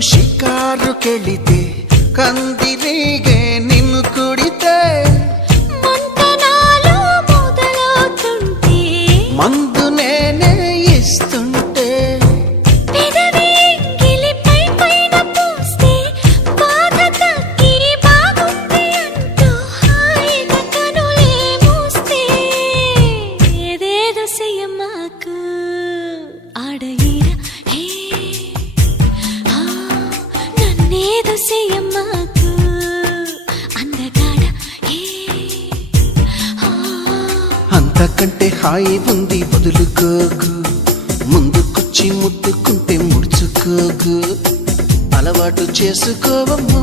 ಶಿಕಾರು ಕೆಳಿತೆ ಕಂದಿರಿಗೆ ನಿನ್ನು ಕುಡಿತೆ మంతనాలు మొదలవుతుంటే మందు నేనే ఇస్తుంటే పెదవి గిలిపై పైన పూస్తే బాధ తగ్గి బాగుంది అంటూ హాయిగా కనులే మూస్తే ఏదేదో చెయ్యమాకు ఆడ ఈడ హే నన్నేదో చెయ్యమాకు అందగాడ హే అంతకంటే హాయి ఉంది వదులుకోకు ముందుకొచ్చి ముట్టుకుంటే ముడుచుకోకు అలవాటు చేసుకోవమ్మో